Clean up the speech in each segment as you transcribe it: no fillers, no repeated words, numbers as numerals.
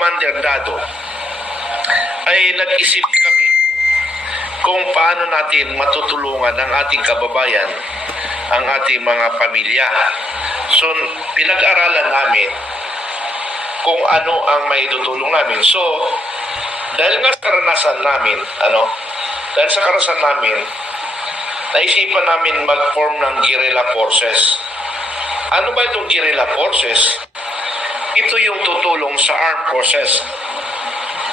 Commander Dado, ay nag-isip kami kung paano natin matutulungan ang ating kababayan, ang ating mga pamilya. So, pinag-aralan namin kung ano ang maitutulong namin. So, dahil nga sa karanasan namin, naisipan namin mag-form ng guerrilla forces. Ano ba itong guerrilla forces? Ito yung tutulong sa armed forces.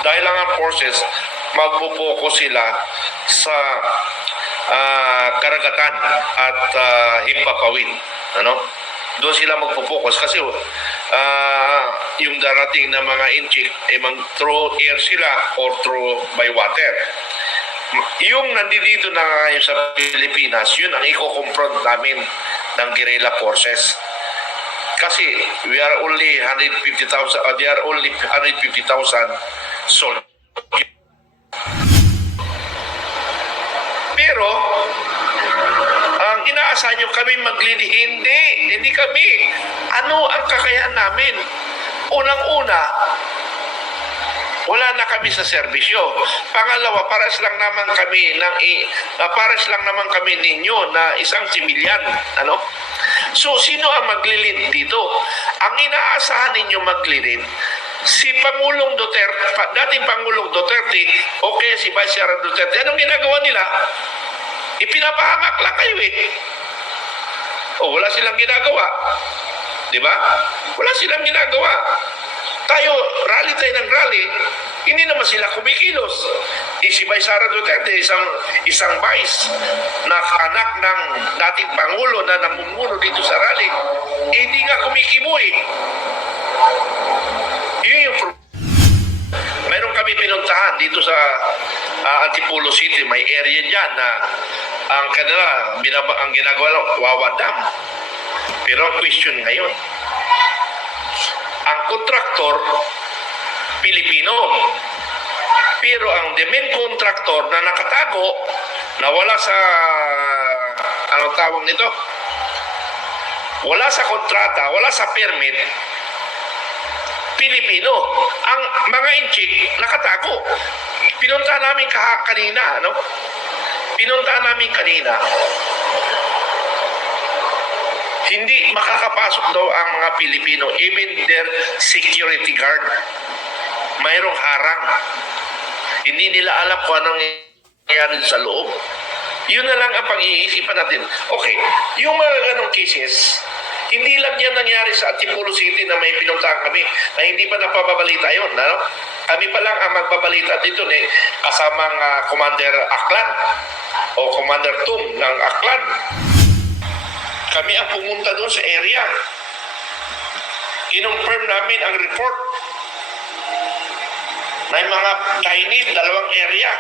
Dahil ang armed forces, magpupokus sila sa karagatan at himpapawid. Doon sila magpupokus kasi yung darating na mga inchik through air sila or through by water. Yung nandito na ngayon sa Pilipinas, yun ang i-confront namin ng guerrilla forces. Kasi we are only 150,000, they are only 150,000 soldiers. Pero, ang inaasahan nyo kami maglidi, hindi kami. Ano ang kakayahan namin? Unang-una, wala na kami sa serbisyo. Pangalawa, pares lang naman kami ninyo na isang similyan. So, sino ang maglilid dito? Ang inaasahan ninyo maglilid, si Pangulong Duterte, dating Pangulong Duterte, okay, si Vice Chairman Duterte, anong ginagawa nila? Ipinapahamak lang kayo wala silang ginagawa. Diba? Wala silang ginagawa. Tayo, rally tayo ng rally, hindi naman sila kumikilos. Si Vice Sara Duterte, isang vice na anak ng dating Pangulo na namumuno dito sa rally, hindi nga kumikibo Yun yung problema. Mayroon kami pinuntahan dito sa Antipolo City, may area dyan na ang ginagawa lang, Wawa Dam. Pero ang question ngayon, ang kontraktor, Pilipino. Pero ang main contractor na nakatago, na wala sa, anong tawag nito? Wala sa kontrata, wala sa permit, Pilipino. Ang mga inchik, nakatago. Pinunta namin kanina, hindi makakapasok daw ang mga Pilipino, even their security guard. Mayroong harang. Hindi nila alam kung anong nangyayari sa loob. Yun na lang ang pag-iisipan natin. Okay, yung mga ganong cases, hindi lang yan nangyari sa Antipolo City na may pinuntahan kami, na hindi pa napababalita yun. Kami pa lang ang magbabalita dito kasamang Commander Aklan o Commander Tum ng Aklan. Kami ang pumunta doon sa area. Kinonfirm namin ang report. May mga Chinese, 2 area.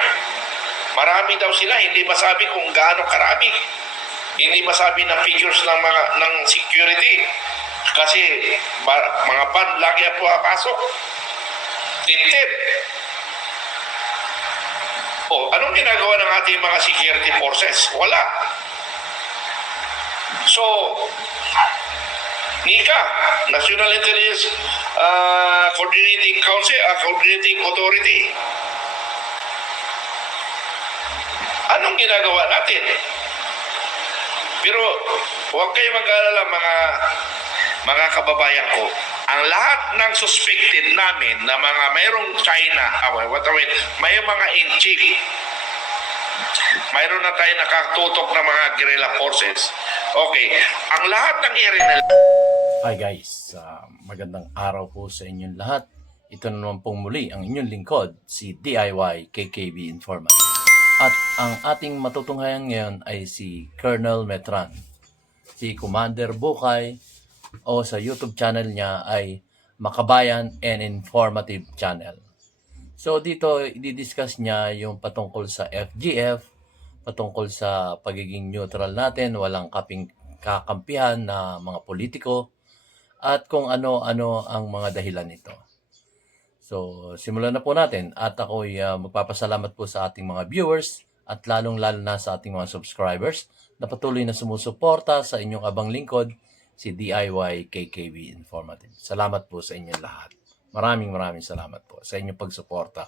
Marami daw sila, hindi masabi kung gaano karami. Hindi masabi ng figures ng security. Kasi mga pan lagi ang pumapasok. Tinted. Anong ginagawa ng ating mga security forces? Wala. So, NICA, National Intelligence Coordinating Council, Coordinating Authority. Anong ginagawa natin? Pero huwag kayo mag-alala mga kababayan ko. Ang lahat ng suspected namin na mga mayroong China, may mga inchik, mayroon na tayo nakatutok na mga guerrilla forces. Okay, ang lahat ng area na... Hi guys, magandang araw po sa inyong lahat. Ito na naman pong muli ang inyong lingkod, si DIY KKB Informant. At ang ating matutunghayan ngayon ay si Colonel Metran, si Commander Bukay, o sa YouTube channel niya ay Makabayan and Informative Channel. So dito i-discuss niya yung patungkol sa FGF, patungkol sa pagiging neutral natin, walang kakampihan na mga politiko, at kung ano-ano ang mga dahilan nito. So, simulan na po natin at ako'y magpapasalamat po sa ating mga viewers at lalong-lalo na sa ating mga subscribers na patuloy na sumusuporta sa inyong abang lingkod, si DIY KKB Informative. Salamat po sa inyong lahat. Maraming salamat po sa inyong pagsuporta.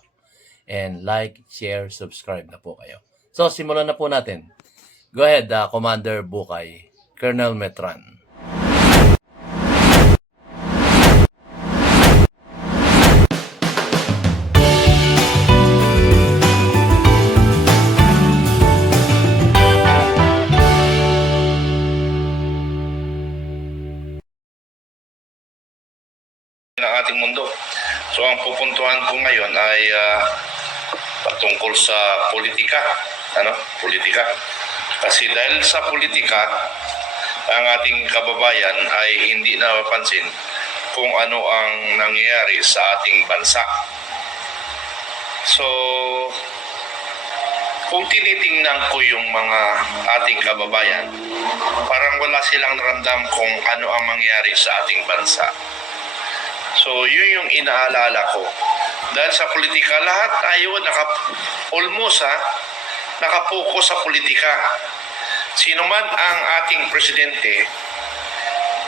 And like, share, subscribe na po kayo. So, simulan na po natin. Go ahead, Commander Bukay, Colonel Metran. Ng ating mundo. So ang pupuntuhan ko ngayon ay patungkol sa politika. Politika. Kasi dahil sa politika, ang ating kababayan ay hindi napapansin kung ano ang nangyayari sa ating bansa. So, kung tinitingnan ko yung mga ating kababayan, parang wala silang naramdam kung ano ang mangyayari sa ating bansa. So, yun yung inaalala ko. Dahil sa politika, lahat tayo nakapokus sa politika. Sino man ang ating presidente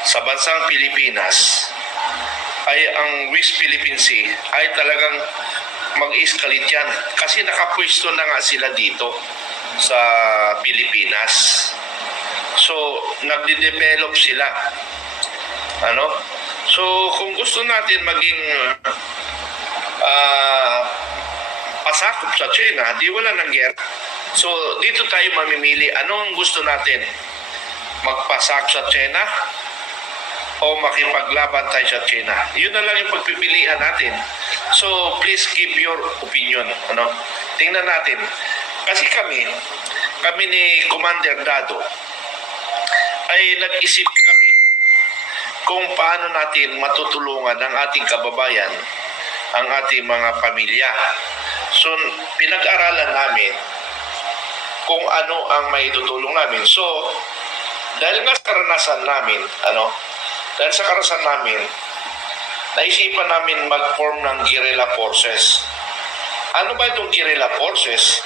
sa bansang Pilipinas, ay ang West Philippine Sea ay talagang mag-escalate yan. Kasi nakapwesto na nga sila dito sa Pilipinas. So, nagde-develop sila. So, kung gusto natin maging pasakop sa China, di wala nang gera. So, dito tayo mamimili. Anong gusto natin? Magpasakop sa China o makipaglaban tayo sa China? Yun na lang yung pagpipilian natin. So, please give your opinion. Tingnan natin. Kasi kami ni Commander Dado, ay nag-isip kami kung paano natin matutulungan ang ating kababayan, ang ating mga pamilya. So, pinag-aralan namin kung ano ang maitutulong namin. So, dahil nga sa karanasan namin, naisipan namin mag-form ng guerrilla forces. Ano ba itong guerrilla forces?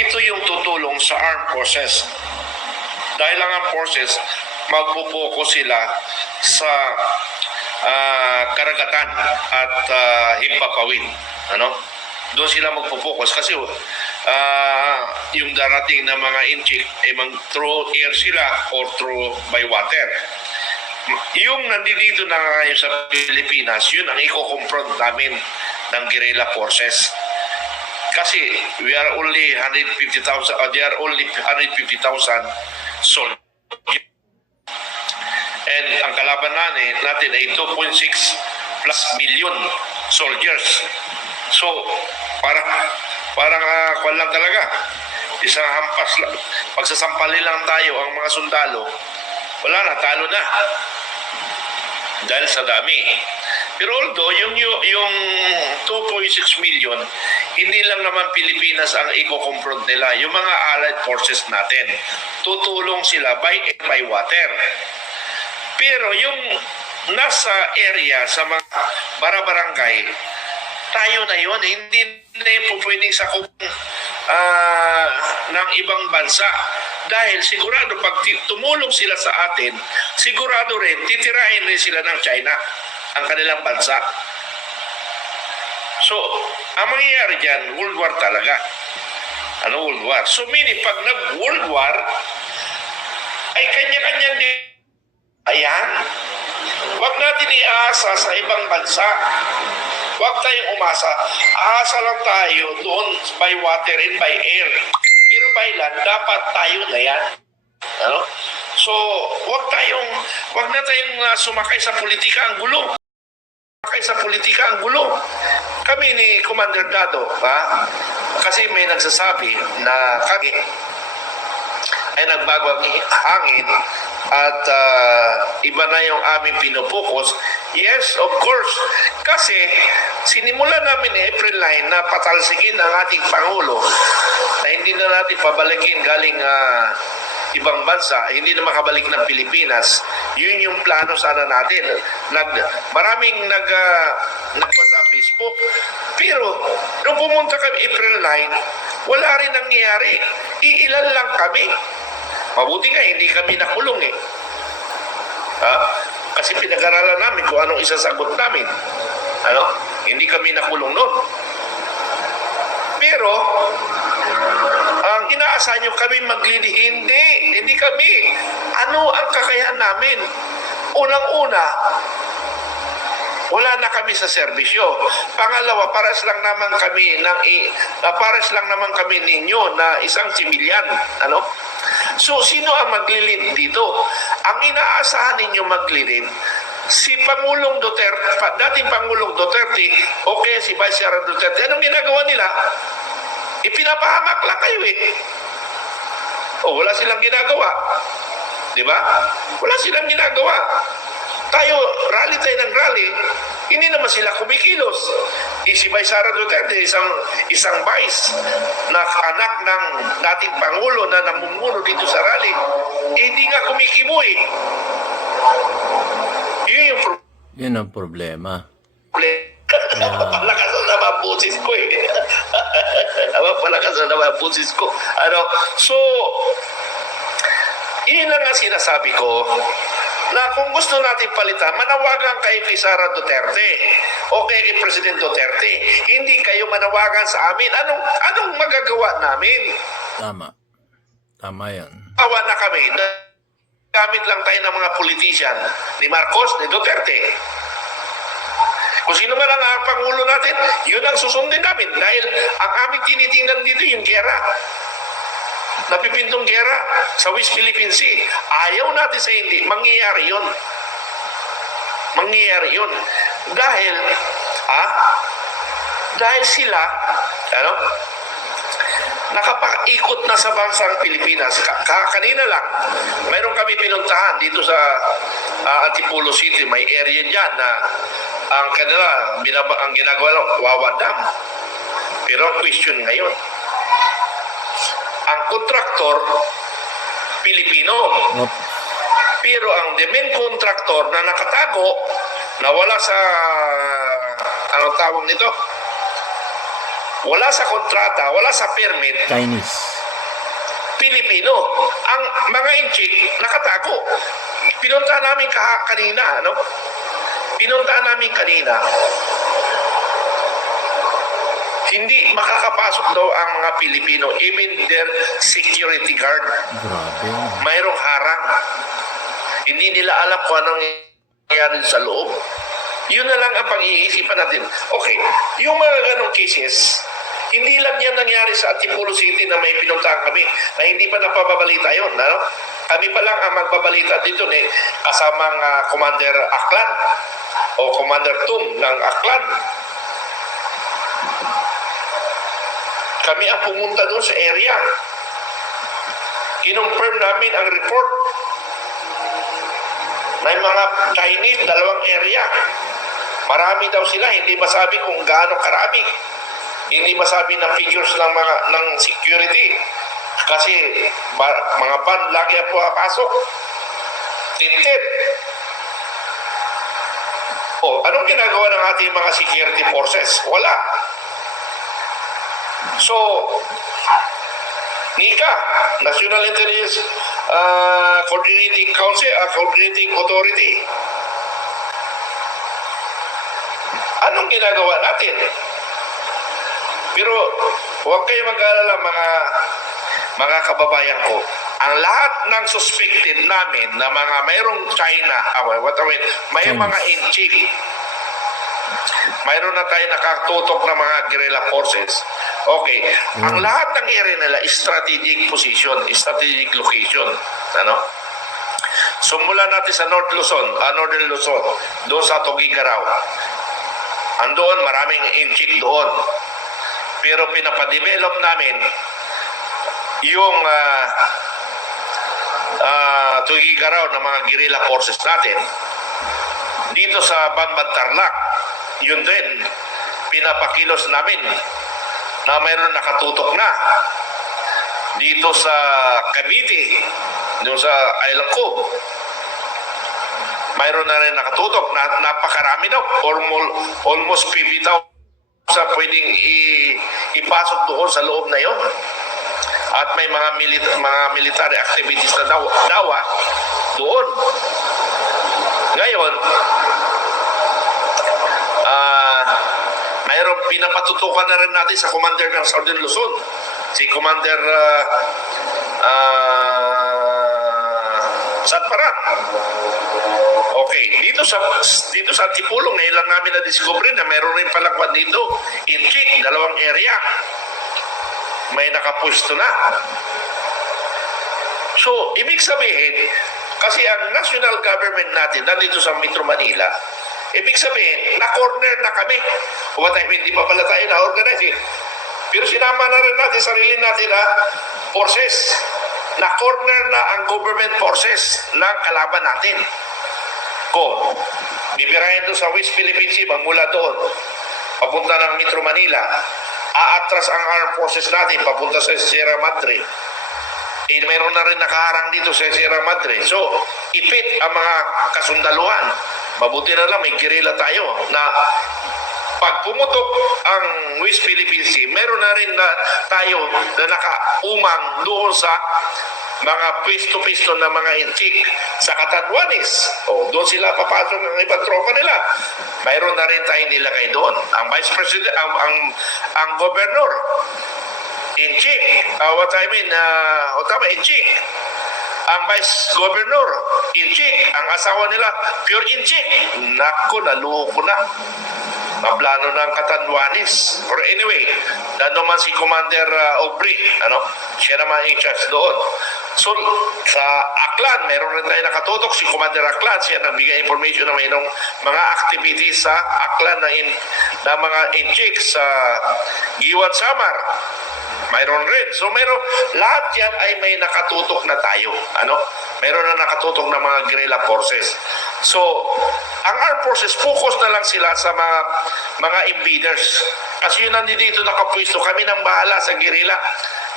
Ito yung tutulong sa armed forces. Dahil ang armed forces, magpupokus sila sa karagatan at himpapawid. Doon sila magpupokus kasi yung darating na mga inchik through air sila or through by water. Yung nandito na ngayon sa Pilipinas, yun ang i-confront namin ng guerrilla forces. Kasi we are only 150,000, they are only 150,000 soldiers. And ang kalaban natin ay 2.6 plus million soldiers. So, parang kwan lang talaga. Isang hampas lang. Pagsasampalin lang tayo ang mga sundalo, wala na, talo na. Dahil sa dami. Pero although, yung 2.6 million, hindi lang naman Pilipinas ang i-confront nila. Yung mga allied forces natin, tutulong sila by air, by water. Pero yung nasa area, sa mga barabarangay, tayo na yun. Hindi na yung pwedeng sakop ng ibang bansa. Dahil sigurado, pag tumulong sila sa atin, sigurado rin, titirahin rin sila ng China, ang kanilang bansa. So, ang mangyayari dyan, World War talaga. World War? So, meaning, pag nag-World War, ay kanya-kanyang din. Ayan. Huwag natin iaasa sa ibang bansa. Huwag tayong umasa. Aasa lang tayo doon by water and by air. Pero by land, dapat tayo na yan. So, huwag na tayong sumakay sa politika ang gulo. Kami ni Commander Dado, kasi may nagsasabi na kami ay nagbago ang hangin at iba na yung aming pinupokus. Yes, of course. Kasi sinimulan namin April 9 na patalsikin ang ating Pangulo na hindi na natin pabalikin galing ibang bansa, hindi na makabalik ng Pilipinas. Yun yung plano sana natin. Maraming nagpa sa Facebook. Pero nung pumunta kami April 9, wala rin nangyayari. Iilan lang kami. Mabuti nga, hindi kami nakulong eh. Kasi pinag-aralan namin kung anong isasagot namin. Ano? Hindi kami nakulong noon. Pero, ang inaasahan nyo kami maglidi, hindi kami. Ano ang kakayahan namin? Unang-una, wala na kami sa serbisyo. Pangalawa, pares lang naman kami ninyo na isang sibilyan. Ano? So, sino ang maglilid dito? Ang inaasahan ninyo maglilid, si Pangulong Duterte, dating Pangulong Duterte, okay, si Vice Chair Duterte, anong ginagawa nila? Ipinapahamak lang kayo eh. O, wala silang ginagawa. Di ba? Wala silang ginagawa. Tayo tayo ng rally, hindi naman sila kumikilos. Si Vice Sara Duterte, isang vice na anak ng dating Pangulo na namumuno dito sa rally, hindi nga kumikiboy. Yun yung Yun ang problema. Napapalakas na naman busis ko eh. Napapalakas na naman busis ko. So, yun lang ang sinasabi ko, na kung gusto natin palitan, manawagan kayo kay Sara Duterte o kay President Duterte. Hindi kayo manawagan sa amin. Anong magagawa namin? Tama yan. Awa na kami. Gamit lang tayo ng mga politician ni Marcos, ni Duterte. Kung sino man ang Pangulo natin, yun ang susundin namin. Dahil ang aming tinitingnan dito yung gera. Napipintong gera sa West Philippine Sea. Ayaw natin sa hindi. Mangyayari yun. Mangyayari yun. Dahil sila, nakapag-ikot na sa bansang Pilipinas. Kanina lang, mayroon kami pinuntahan dito sa Antipolo City. May area dyan na ang ginagawa lang, Wawa Dam. Pero ang question ngayon, ang kontraktor, Pilipino. Pero ang main contractor na nakatago, na wala sa, anong tawag nito? Wala sa kontrata, wala sa permit. Chinese. Pilipino. Ang mga inchik, nakatago. Pinunta namin kanina, Pinunta namin kanina. Hindi makakapasok daw ang mga Pilipino, even their security guard. Grabe. Mayroong harang. Hindi nila alam kung anong nangyayari sa loob. Yun na lang ang pag-iisipan natin. Okay, yung mga ganong cases, hindi lang yan nangyari sa Antipolo City na may pinuntahan kami na hindi pa napababalita yun. Kami pa lang ang magbabalita dito kasamang Commander Aklan o Commander Tum ng Aklan. Kami ang pumunta doon sa area. Kinonfirm namin ang report. May mga Chinese, 2 area. Marami daw sila, hindi masabi kung gaano karami. Hindi masabi ng figures ng security. Kasi mga van lagi ang pumapasok. Tinted. Anong ginagawa ng ating mga security forces? Wala. So, NICA, National Intelligence Coordinating Council, Coordinating Authority. Anong ginagawa natin? Pero huwag kayo mag-alala mga kababayan ko. Ang lahat ng suspected namin na mga mayroong China, may mga inchik, mayroon na tayo nakatutok na mga guerrilla forces. Okay. Ang lahat ng area nila is strategic position, strategic location. So mula natin sa Northern Luzon, doon sa Tugigaraw. Andoon, maraming inchik doon. Pero pinapadevelop namin yung Tugigaraw ng mga guerrilla forces natin. Dito sa Banban Tarlac, yun din, pinapakilos namin na mayroon nakatutok na. Dito sa Cavite, doon sa Island Cove, mayroon na rin nakatutok. Napakarami daw. Almost 50,000 sa pwedeng ipasok doon sa loob na yon. At may mga military activities na dawa doon. Ngayon, pinapatutukan na rin natin sa commander ng Southern Luzon, si Commander Satparan. Okay, dito sa Antipolo, ngayon lang namin na-discover na meron rin palagwan dito. Inchik, dalawang area. May nakapwesto na. So, ibig sabihin, kasi ang national government natin nandito sa Metro Manila, ibig sabihin, na-corner na kami. What I mean, hindi pa pala tayo na-organize eh. Pero sinama na rin natin sarili natin na forces. Na-corner na ang government forces ng kalaban natin. Kung bibirahin doon sa West Philippine Sea, magmula doon, papunta ng Metro Manila, aatras ang armed forces natin, papunta sa Sierra Madre. Mayroon na rin nakaharang dito sa Sierra Madre. So, ipit ang mga kasundaluhan. Mabuti na lang, may guerrilla tayo na pag pumutok ang West Philippine Sea, meron na rin na tayo na nakaumang doon sa mga pisto-pisto na mga inchik sa Catanduanes. O, doon sila papasok ng ibang tropa nila. Mayroon na rin tayo nilagay doon. Ang Vice President, ang Governor, inchik. What I mean, inchik. Ang Vice Governor, inchik. Ang asawa nila, pure inchik. Naku, naluho na. Maplano ng Catanduanes. Or anyway, nandun man si Commander Aubrey, siya naman in charge doon. So, sa Aklan, meron rin tayo nakatutok si Commander Aklan. Siya nagbigay information na mayroong mga activities sa Aklan na mga inchik sa Giwan Samar. Mayroon rin. So, lahat yan ay may nakatutok na tayo. Meron na nakatutok na mga guerrilla forces. So, ang armed forces, focus na lang sila sa mga invaders. Kasi yun nandito nakapwisto, kami nang bahala sa guerrilla.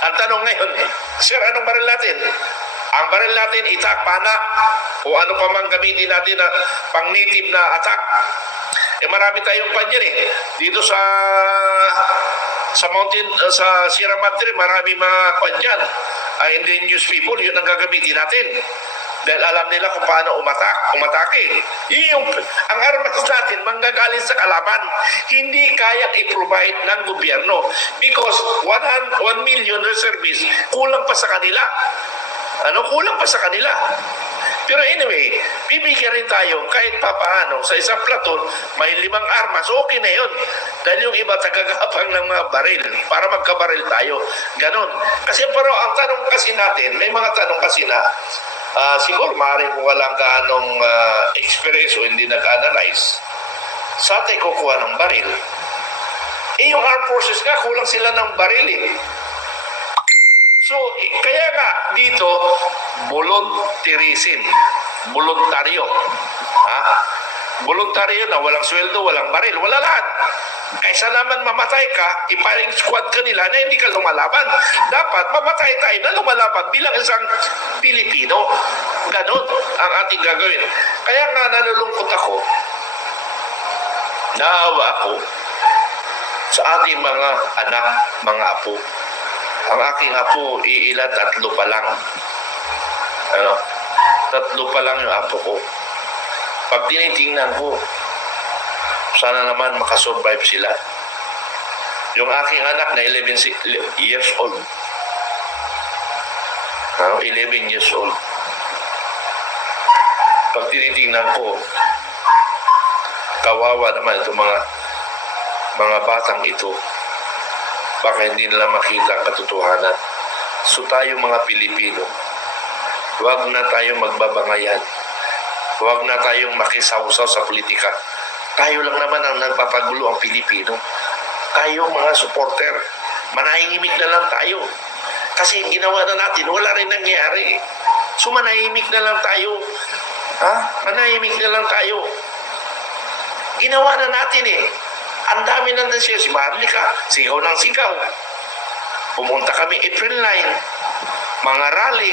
Ang tanong ngayon, sir, anong baril natin? Ang baril natin, itak, pana, o ano pa mang gamitin natin na pang-native na attack. Marami tayong panyan eh. Dito sa mountain, sa Sierra Madre, marami mga panyan. Indigenous people, yun ang gagamitin natin. Dahil alam nila kung paano umatake. Ang armas natin, manggagaling sa kalaban. Hindi kaya i-provide ng gobyerno. Because 1 million reservists, kulang pa sa kanila. Kulang pa sa kanila. Pero anyway, bibigyan rin tayo kahit papaano sa isang platon, may 5 armas, okay na yun. Dahil yung iba tagagapang ng mga baril para magkabaril tayo. Ganon. Kasi pero ang tanong kasi natin, may mga tanong kasi na siguro maaaring walang gaanong experience o hindi nag-analyze. Sa atin kukuha ng baril. Yung armed forces nga, kulang sila ng baril eh. So, kaya nga dito, volunteerism. Voluntaryo. Voluntaryo na walang sweldo, walang baril, wala lahat. Kaysa naman mamatay ka, iparing squad ka nila na hindi ka lumalaban. Dapat mamatay tayo na lumalaban bilang isang Pilipino. Ganon ang ating gagawin. Kaya nga nalulungkot ako, naawa ako sa ating mga anak, mga apo. Ang aking apo, iila 3 pa lang. 3 pa lang yung apo ko. Pag tinitingnan ko, sana naman makasurvive sila. Yung aking anak na 11 years old. 11 years old. Pag tinitingnan ko, kawawa naman itong mga batang ito. Baka hindi nila makita ang katotohanan. So tayo mga Pilipino, huwag na tayong magbabangayan. Huwag na tayong makisawsaw sa politika. Tayo lang naman ang nagpapagulo ang Pilipino. Tayo mga supporter, manahimik na lang tayo. Kasi ginawa na natin, wala rin nangyari. So manahimik na lang tayo. Manahimik na lang tayo. Ginawa na natin eh. Ang dami nandun siya, si Marlica, sigaw ng sigaw. Pumunta kami April 9, mga rally.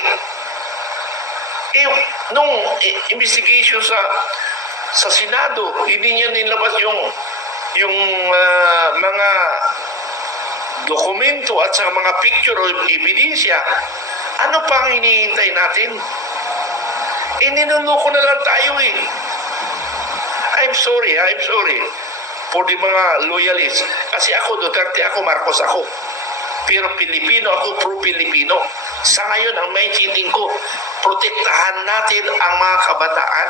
Nung investigation sa Senado, hindi niya nilabas yung mga dokumento at sa mga picture o ebidensya. Ano pa ang hinihintay natin? Ninuloko na lang tayo eh. I'm sorry. for the mga loyalists. Kasi ako, Duterte ako, Marcos ako. Pero Pilipino ako, pro-Pilipino. Sa ngayon, ang messaging ko, protektahan natin ang mga kabataan.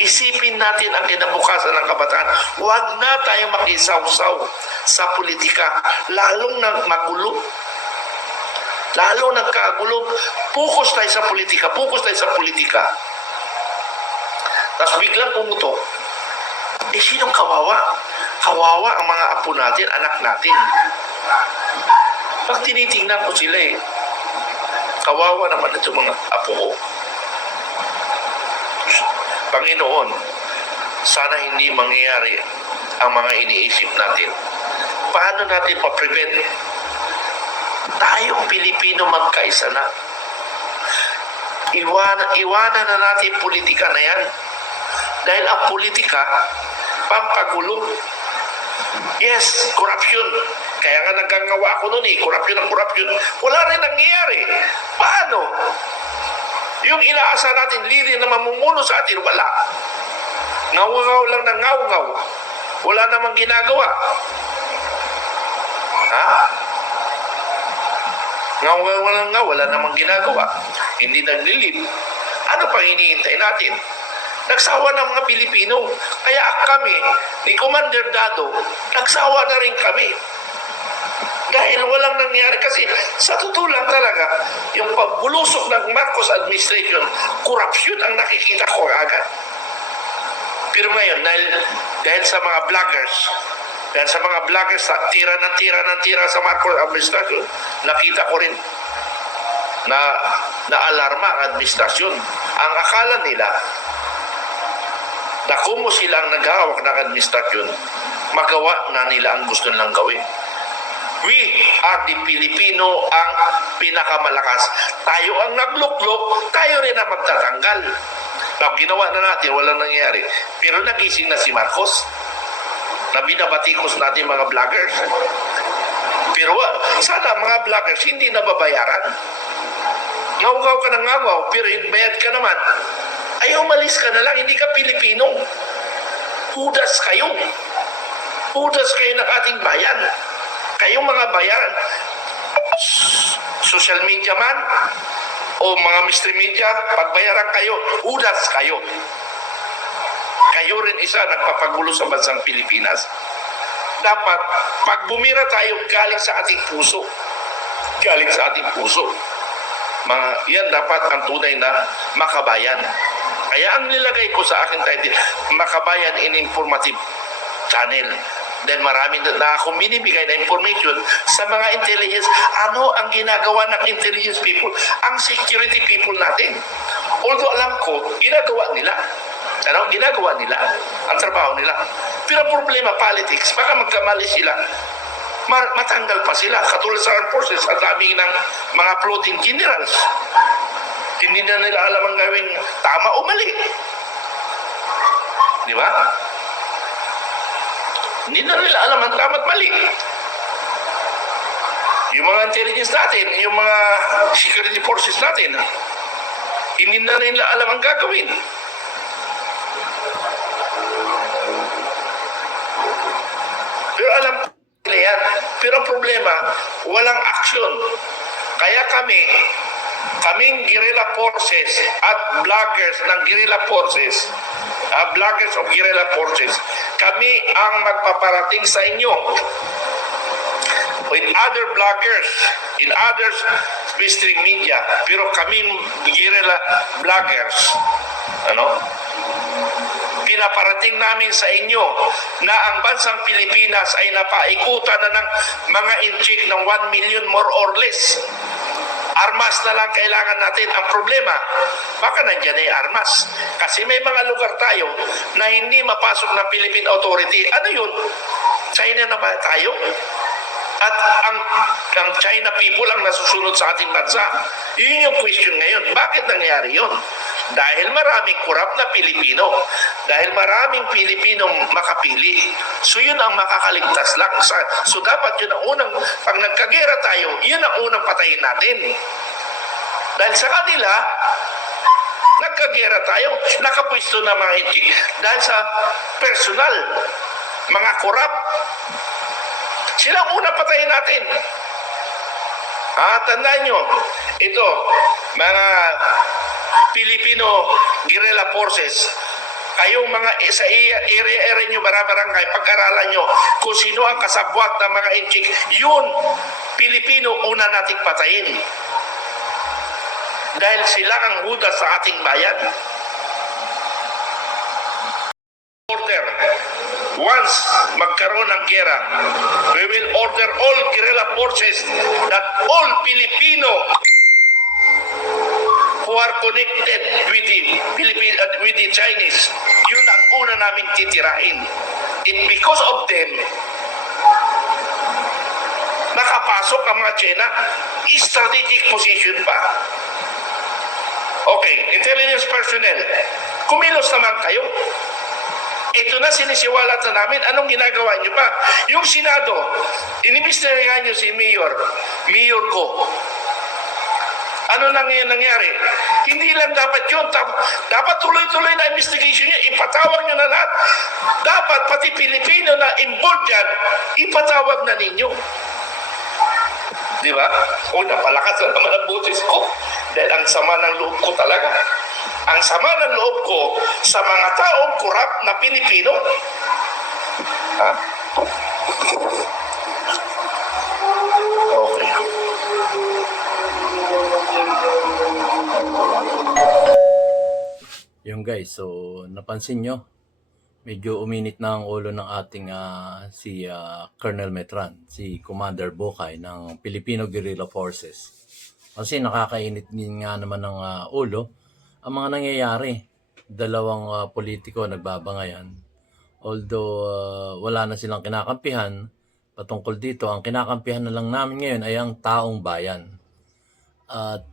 Isipin natin ang kinabukasan ng kabataan. Huwag na tayong makisawsaw sa politika, lalong nang magulo. Lalo nagkagulo, focus tayo sa politika, focus tayo sa politika. Tapos biglang pumutok, sinong kawawa? Kawawa ang mga apo natin, anak natin. Pag tinitingnan ko sila kawawa naman ito mga apo ko. Panginoon, sana hindi mangyayari ang mga iniisip natin. Paano natin ma-prevent? Tayong Pilipino magkaisa na. Iwanan na natin politika na yan. Dahil ang politika, pampagulo. Yes, corruption. Kaya nga naggangawa ako noon corruption ang corruption. Wala rin nangyayari. Paano? Yung inaasa natin, leader na mamumuno sa atin, wala. Ngaw-ngaw lang ng ngaw-ngaw. Wala namang ginagawa. Ha? Ngaw-ngaw lang nga, wala namang ginagawa. Hindi naglilid. Ano pang hinihintay natin? Nagsawa ng mga Pilipino. Kaya kami, ni Commander Dado, nagsawa na rin kami. Dahil walang nangyari. Kasi sa totoo lang talaga, yung pagbulusok ng Marcos administration, corruption ang nakikita ko agad. Pero ngayon, dahil sa mga vloggers, tira sa Marcos administration, nakita ko rin na alarma ang administrasyon. Ang akala nila na kung sila ang naghahawak ng administrasyon, magawa na nila ang gusto nilang gawin. We are the Pilipino ang pinakamalakas. Tayo ang nagluklok, tayo rin ang magtatanggal. Now, ginawa na natin, walang nangyari. Pero nagising na si Marcos na binabatikos natin mga vloggers. Pero sana mga vloggers hindi nababayaran. Ngaw-ngaw ka ng ngaw, pero bayad ka naman. Ay, umalis ka na lang, hindi ka Pilipino. Hudas kayo. Hudas kayo ng ating bayan. Kayong mga bayan, social media man, o mga mystery media, pagbayaran kayo, hudas kayo. Kayo rin isa nagpapagulo sa bansang Pilipinas. Dapat, pag bumira tayo, galing sa ating puso. Galing sa ating puso. Yan dapat ang tunay na makabayan. Kaya ang nilagay ko sa aking title, Makabayan in Informative Channel. Dahil marami na akong binibigay na information sa mga intelligence. Ano ang ginagawa ng intelligence people? Ang security people natin. Although alam ko, ginagawa nila. Ginagawa nila. Ang trabaho nila. Pero problema, politics. Baka magkamali sila. Matanggal pa sila. Katulad sa armed forces, ang dami ng mga floating generals. Hindi na nila alam ang gawin tama o mali. Di ba? Hindi na nila alam ang tama at mali. Yung mga intelligence natin, yung mga security forces natin, hindi na nila alam ang gagawin. Pero alam nila yan. Pero ang problema, walang action. Kaya kaming guerrilla forces at vloggers ng guerrilla forces, vloggers of guerrilla forces, kami ang magpaparating sa inyo with other vloggers in others mainstream media, pero kaming guerrilla vloggers, pinaparating namin sa inyo na ang bansang Pilipinas ay napaikutan na ng mga inchik ng 1 million more or less. Armas na lang kailangan natin. Ang problema, baka nandiyan ay armas. Kasi may mga lugar tayo na hindi mapasok ng Philippine Authority. Ano yun? China na ba tayo? At ang China people ang nasusunod sa ating bansa. Yun yung question ngayon. Bakit nangyari yun? Dahil maraming korap na Pilipino. Dahil maraming Pilipinong makapili. So yun ang makakaligtas lang. So dapat yun ang unang, pag nagkagera tayo, yun ang unang patayin natin. Dahil sa kanila, nagkagera tayo, nakapwisto na mga inchik. Dahil sa personal mga korap. Sila ang una patayin natin. Tandaan nyo, ito, mga Filipino guerrilla forces, kayong mga sa area nyo, barangay, pag-aralan nyo kung sino ang kasabwat ng mga inchik, yun, Pilipino, una nating patayin. Dahil sila ang hudas sa ating bayan. Order. Once magkaroon ng gera, we will order all guerrilla forces that all Filipino who are connected with the Chinese, yun ang una naming titirain. And because of them, nakapasok ang mga China, strategic position pa. Okay, intelligence personnel, kumilos naman kayo. Ito na sinisiwalat na namin. Anong ginagawa nyo pa? Yung Senado, inimbestigahan nyo si Mayor ko. Ano nangyari? Hindi lang dapat yun. Dapat tuloy-tuloy na investigation niya. Ipatawag nyo na lahat. Dapat pati Pilipino na involved yan, ipatawag na ninyo. Di ba? Napalakas na naman ang boses ko. Dahil ang sama ng loob ko talaga. Ang sama ng loob ko sa mga taong korap na Pilipino. Okay. Yung guys, so napansin nyo, medyo uminit na ang ulo ng ating si Colonel Metran, si Commander Bokay ng Filipino Guerrilla Forces. Kasi nakakainit din nga naman ng ulo ang mga nangyayari. Dalawang politiko nagbabangayan. Although wala na silang kinakampihan patungkol dito, ang kinakampihan na lang namin ngayon ay ang taong bayan. At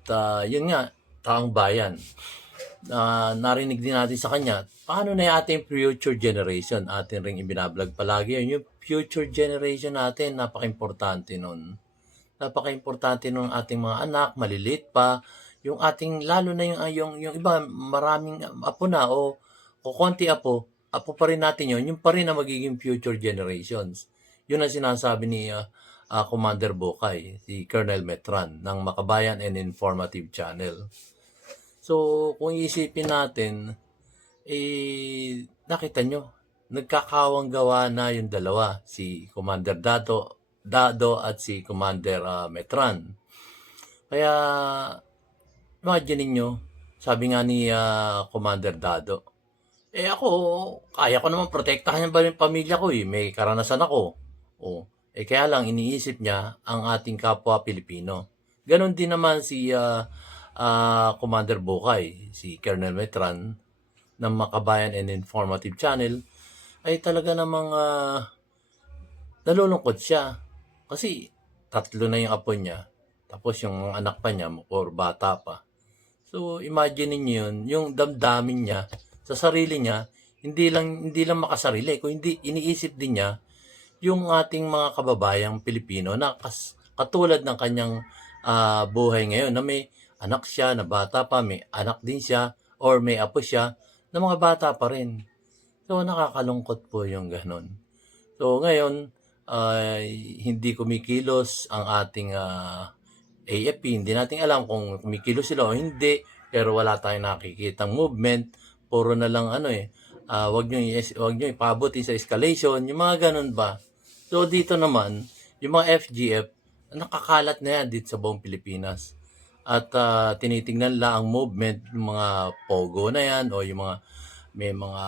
yun nga, taong bayan. Narinig din natin sa kanya, paano na yung ating future generation? Atin ring ibinablog palagi yun. Yung future generation natin, napaka-importante nun. Napaka-importante nun ating mga anak, malilit pa. Yung ating, lalo na yung iba, maraming apo na o konti apo pa rin natin yun. Yung pa rin ang magiging future generations. Yun ang sinasabi ni Commander Bokay, si Colonel Metran ng Makabayan and Informative Channel. So, kung iisipin natin, nakita nyo, nagkakawang gawa na yung dalawa, si Commander Dado at si Commander Metran. Kaya, imagine ninyo, sabi nga ni Commander Dado, ako, kaya ko naman protektahan ba yung pamilya ko may karanasan ako. Kaya lang iniisip niya ang ating kapwa Pilipino. Ganon din naman si Commander Bokay, si Colonel Metran ng Makabayan and Informative Channel, ay talaga namang nalulungkot siya. Kasi 3 na yung apo niya, tapos yung anak pa niya, or bata pa. So imagine niyo yun, yung damdamin niya sa sarili niya, hindi lang makasarili, kung hindi iniisip din niya yung ating mga kababayang Pilipino na katulad ng kanyang buhay ngayon na may anak siya na bata pa, may anak din siya, or may apo siya na mga bata pa rin. So, nakakalungkot po yung ganun. So, ngayon, hindi kumikilos ang ating AFP. Hindi natin alam kung kumikilos sila o hindi, pero wala tayong nakikitang movement. Puro na lang wag nyo ipabuti sa escalation, yung mga ganun ba. So, dito naman, yung mga FGF, nakakalat na yan dito sa buong Pilipinas. At tinitingnan lang ang movement ng mga pogo na yan o yung mga may mga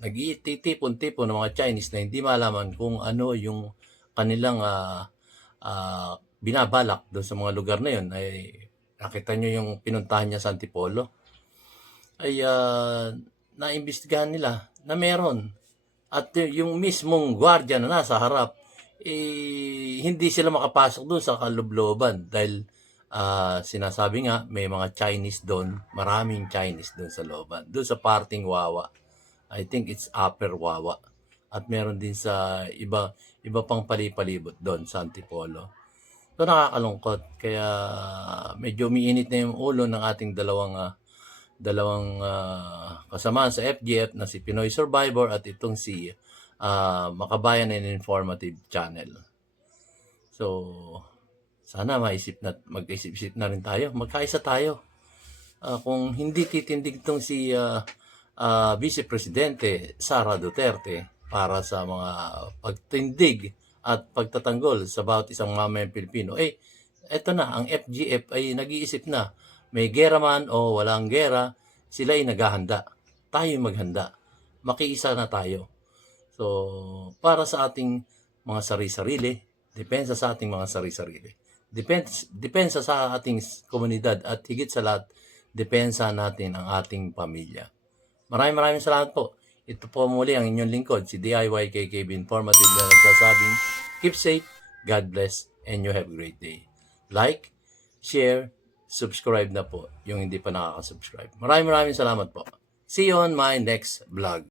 nag-iitipon-tipon ng mga Chinese na hindi malaman kung ano yung kanilang binabalak doon sa mga lugar na yun. Ay nakita nyo yung pinuntahan niya sa Antipolo, ay naimbestigahan nila na meron. At yung mismong gwardiya na nasa harap, hindi sila makapasok doon sa kalubloban dahil sinasabi nga may mga Chinese doon, maraming Chinese doon sa looban, doon sa parting Wawa. I think it's Upper Wawa. At meron din sa iba pang palipalibot doon sa Antipolo. So nakakalungkot, kaya medyo umiinit na yung ulo ng ating dalawang kasamaan sa FGF na si Pinoy Survivor at itong si makabayan and informative channel. So, sana mag-isip-isip na rin tayo. Magkaisa tayo. Kung hindi titindig tong si Vice Presidente Sara Duterte para sa mga pagtindig at pagtatanggol sa bawat isang mamayang Pilipino, eto na, ang FGF ay nag-iisip na. May gera man o walang gera, sila ay naghahanda. Tayo maghanda. Makiisa na tayo. So, para sa ating mga sari-sarili, depensa sa ating mga sari-sarili. Depensa sa ating komunidad at higit sa lahat, depensa natin ang ating pamilya. Maraming salamat po. Ito po muli ang inyong lingkod, si DIY KKB Informative na nagsasabing, keep safe, God bless, and you have a great day. Like, share, subscribe na po yung hindi pa nakaka-subscribe. Maraming salamat po. See you on my next vlog.